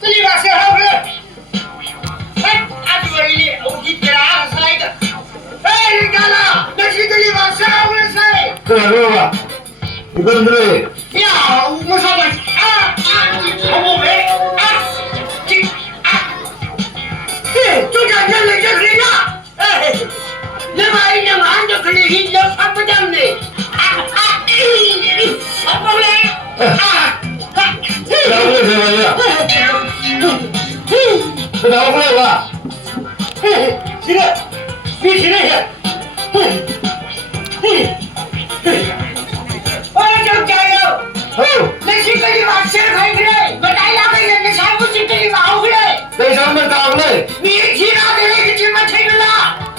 끌리 가세요 그래. 아주 걸리니 어디 있더라 사이가. 에이 가라. 다시 끌리 가세요 그래. 그래 이건 그래. 야 무서워. 어머 왜? 쫓아내려 저리나. 내 말이냐 안돼 그래 힘도 사부잡네. 나오래 대만이야. 나오래 봐. 싫어. 왜 싫어해? 정자요. 내 시끌리 마세요 가이 그래. 너 나이라고 했는데 잘못 시끌리 마오 그래. 내 잠만 나오래. 네 지나대 얘기지만 책임나.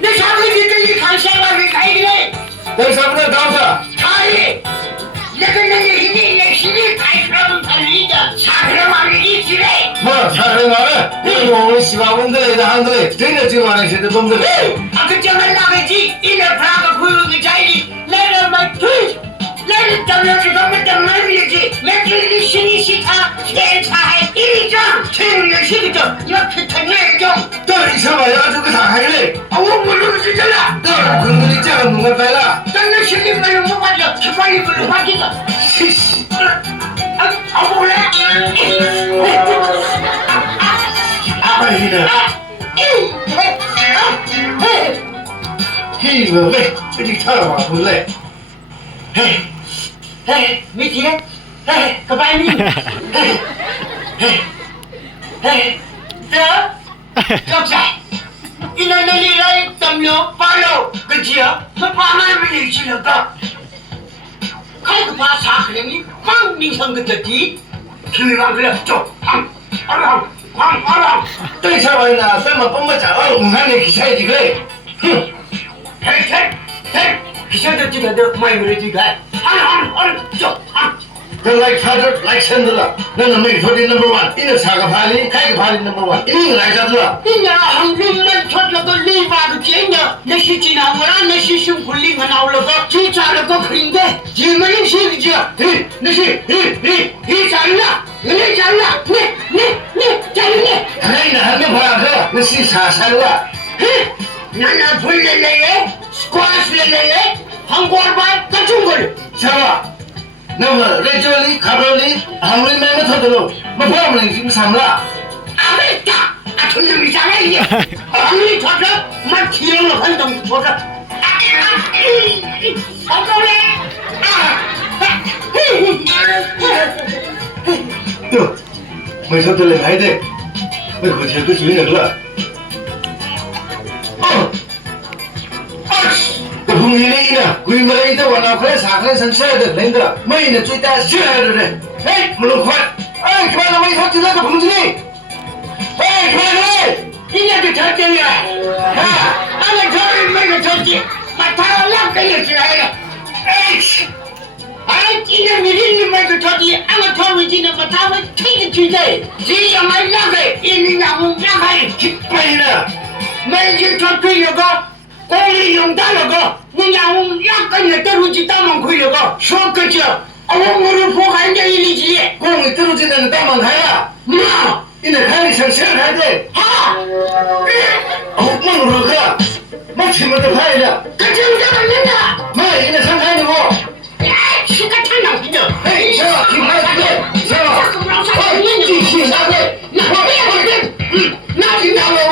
내 잘못 시끌리 간사람이 가이 그래. 내 잠만 나오자. 가이. 내가 내 힘이 내 힘이 가이라면 달리자. 사그럼 알리기 지래. 뭐 사람 말해. 이거 오늘 시바분들에 한들에 되게 지금 안에 세대 놈들. 그쪽은 나가지. 이래 프라가 구역이 자이리. 내가 말투. 내가 떠나서 너무도 말이지. 내가 신이 시타. 세차에 일정. 생일 시기죠. 옆에 터내죠. 너 이상하야 아주 그 상하이래. 아우 모르겠잖아. 너 근데 작은 놈을 빨라. 딴내 신이 말로 못 맞아. 빨리 불러 바뀌자. 아우 그래. 아이네. 이거 왜 저기 타러와 볼래? 미치네? 그 빨리. 적자. 이놈의 일을 덤려 빨로 그치요? 그 밤을 밀치려까? 그리고 봐 사그램이 막 민성 그쳤지? 기회만 그래 쪽팡 아랑 팡 또 잡아있나? 땀만 뻔만 잡아. 웅한에 기차이지 그래. 헬 기셔도 찍어도 그만 그러지 가 쪽팡 그 like father, like sandra. 너는 매 소리 넘버 원. 이는 사과 발리, 가이가 발리 넘버 원. 이는 like sandra. 이냐 한국만 쳐져도 리바도 쟁여 내 시지나 뭐라 내 시심 굴리면 나올라고 지자르고 그린데 질문이 시기죠 이 잘라 이 잘라 네 잘네 하나이나 한명 봐라. 그 너시 사살라. 나나 불rel레에 스쿼시rel레에 한국어발 같은 걸 잡아. 너무 레저리, 가브리, 아무리 매면 터들어. 뭐 보면 지금 삼라. 아메리카 같은 놈이잖아 이게 아무리 저저 막 기름을 한동 저저 또, 뭐 서들래 가야 돼. 왜 호텔 그 주인이 올라? 국민이나 우리말에 있다 원하고 사그래 상처야 돼. 랭가 뭐이는 쫓다 쉬어야 돼. 에이 물론 관. 아이 그만 뭐 서들라도 봉준이. 에이 그만해. 이년도 절대야 아마 저를 말고 절대 마타라 락걸렸지 에이씨 아이 이년 이리는 말고 절대 아마 저를 지는 거 다음에 튀기 튀대 지가 말 락을 이니 나무 락을 기빠이나. 말지 저 끌려고 꼬리 용달라고 그냥 약간의 떨어지 따만 걸려고 쇼크죠 어머무를 보관자 일이지 공이 떨어지는 땅만 가야. 뭐 이내 가리 상처를 해야 돼. 하! 엉망으로 가. 마침부터 파이라. 같이 운전을 nen다 뭐 이내 상하이는 뭐. 야, 시가 탄다 그죠? 에이 저 김하이게. 저. 나 지금 나와.